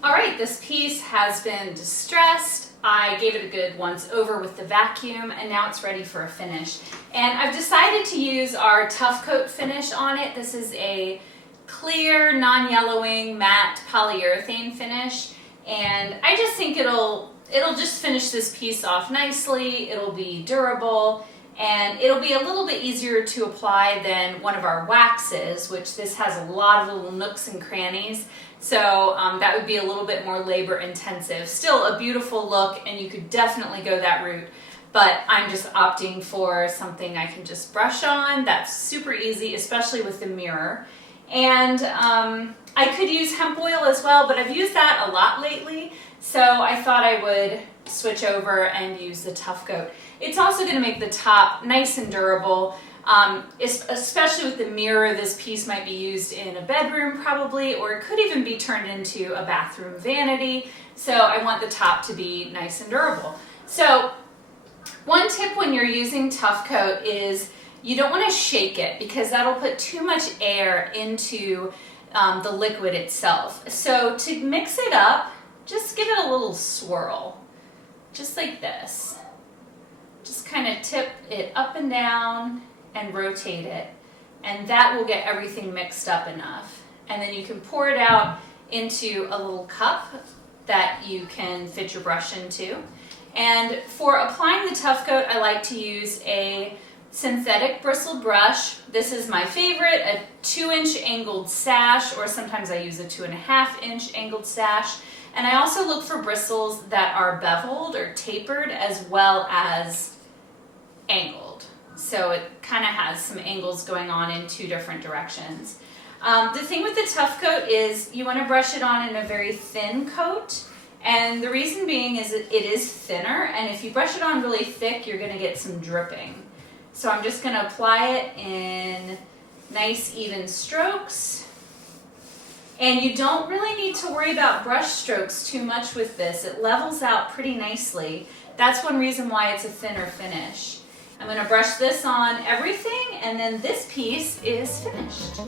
All right, this piece has been distressed. I gave it a good once over with the vacuum, and now it's ready for a finish. And I've decided to use our Tough Coat finish on it. This is a clear, non-yellowing, matte polyurethane finish, and I just think it'll just finish this piece off nicely. It'll be durable, and it'll be a little bit easier to apply than one of our waxes, which this has a lot of little nooks and crannies. So that would be a little bit more labor intensive. Still a beautiful look, and you could definitely go that route, but I'm just opting for something I can just brush on. That's super easy, especially with the mirror. And I could use hemp oil as well, but I've used that a lot lately, so I thought I would switch over and use the Tough Coat. It's also going to make the top nice and durable. Especially with the mirror, this piece might be used in a bedroom probably, or it could even be turned into a bathroom vanity. So I want the top to be nice and durable. So one tip when you're using Tough Coat is you don't want to shake it, because that'll put too much air into the liquid itself. So to mix it up, just give it a little swirl, just like this. Just kind of tip it up and down and rotate it, and that will get everything mixed up enough. And then you can pour it out into a little cup that you can fit your brush into. And for applying the Tough Coat, I like to use a synthetic bristle brush. This is my favorite, a 2-inch angled sash, or sometimes I use a 2.5-inch angled sash. And I also look for bristles that are beveled or tapered as well as angled. So it kind of has some angles going on in two different directions. The thing with the Tough Coat is you want to brush it on in a very thin coat. And the reason being is that it is thinner, and if you brush it on really thick, you're going to get some dripping. So I'm just going to apply it in nice even strokes. And you don't really need to worry about brush strokes too much with this. It levels out pretty nicely. That's one reason why it's a thinner finish. I'm going to brush this on everything, and then this piece is finished.